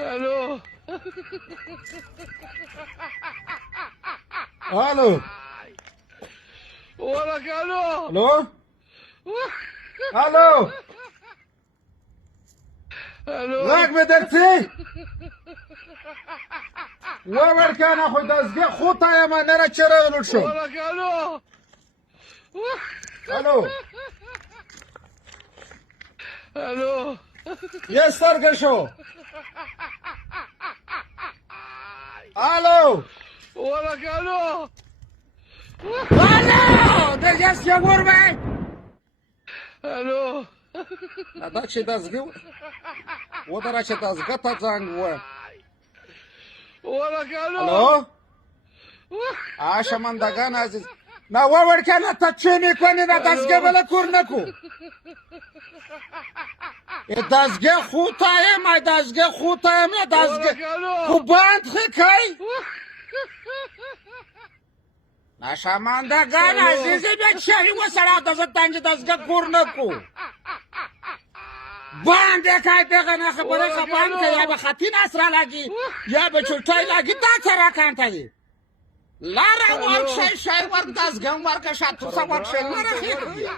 الو الو ولك الو الو الو الو غاك بدرتي وور كان اخو دزقه خوطه يا ما نرى تشرغلوا شو ولك الو الو الو يا سرقه شو الو ولك الو الو دجاج يا غربي الو هذاك شي دزقه ودرا شي دزقه تزانغ ولك الو الو عاش من دغان عزيز نا وور كان تشمي كوني نا دزقه بلا كورنكو دزگه خوطه ما دزگه خوطه ما دزگه خوباند خیلی نشماندگان عزیزی به چهری و سراغ دزد تنج دزگه کور نکو بانده که دقیقه نخبره خبان که یا به خطی نصره لگی یا به چلتای لگی دا چرا کنتایی لاره ورک شای ورک دزگه ورک شد تو سا ورک شای لاره خیلی